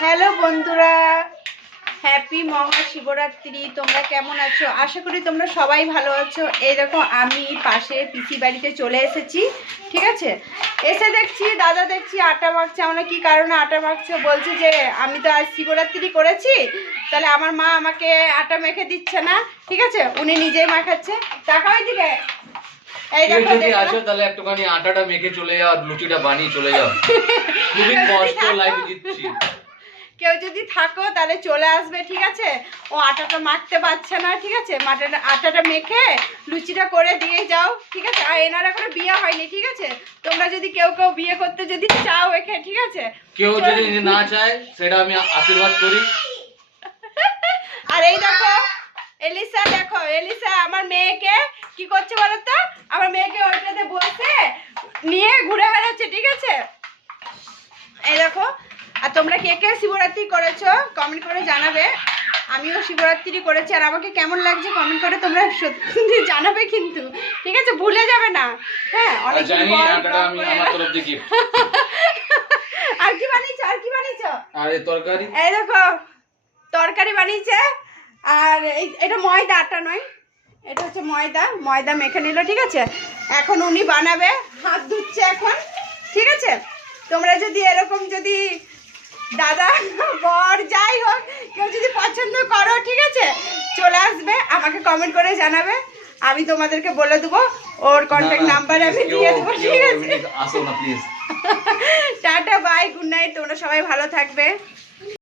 Hello বন্ধুরা, happy Mahashivratri. তোমরা কেমন আছো? আশা করি তোমরা সবাই ভালো আছো। এই দেখো আমি পাশে পিসি বাড়িতে চলে এসেছি, ঠিক আছে। এসে দেখছি দাদা দেখছি আটা মাখছে। আমরা কি কারণে আটা মাখছে বলছে যে আমি তো আজ শিবরাত্রি করেছি, তাহলে আমার মা আমাকে আটা মেখে দিচ্ছে না, ঠিক আছে, উনি নিজেই মাখাচ্ছে। টাকা ওইদিকে এই দেখো যদি আসো তাহলে একটুখানি আটাটা মেখে চলে যাও আর লুচিটা বানিয়ে চলে যাও। খুবই কষ্ট লাইফে দিচ্ছি। কেউ যদি থাকো তাহলে চলে আসবে, ঠিক আছে। ও আটাটা মাখতে পারছে না, ঠিক আছে। আটাটা মেখে লুচিটা করে দিয়ে যাও, ঠিক আছে। আর এনারা কোনো বিয়ে হয়নি, ঠিক আছে। তোমরা যদি কেউ বিয়ে করতে যদি চাও এখানে, ঠিক আছে। কেউ যদি না চায় সেটা আমি আশীর্বাদ করি। আর এই দেখো এলিসা, দেখো এলিসা আমার মেয়েকে কি করছে বলো তো। আমার মেয়েকে ওইটাতে বসে নিয়ে ঘুরে বেড়াচ্ছে, ঠিক আছে। এই দেখো। আর তোমরা কে কে শিবরাত্রি করেছো কমেন্ট করে জানাবে। আমিও শিবরাত্রি করেছি, আর আমাকে কেমন লাগছে কমেন্ট করে তোমরা সত্যি জানাবে কিন্তু, ঠিক আছে, ভুলে যাবে না। হ্যাঁ, অনেক জানি আটাটা আমি আমার তরফ থেকে গিফট। আর কি বানিয়েছো? আর কি বানিয়েছো? আর এই তরকারি, এই দেখো তরকারি বানিয়েছে। আর এটা ময়দা, আটা নয়, এটা হচ্ছে ময়দা মেখে নিল, ঠিক আছে। এখন উনি বানাবে, হাত ধুচ্ছে এখন, ঠিক আছে। তোমরা যদি এরকম যদি দাদা বর যাই হোক কেউ যদি পছন্দ করো, ঠিক আছে, চলে আসবে, আমাকে কমেন্ট করে জানাবে। আমি তোমাদেরকে বলে দেবো, ওর কন্ট্যাক্ট নাম্বার আমি দিয়ে দেবো, ঠিক আছে। আসো না প্লিজ। টাটা, বাই, গুড নাইট। তোমরা সবাই ভালো থাকবে।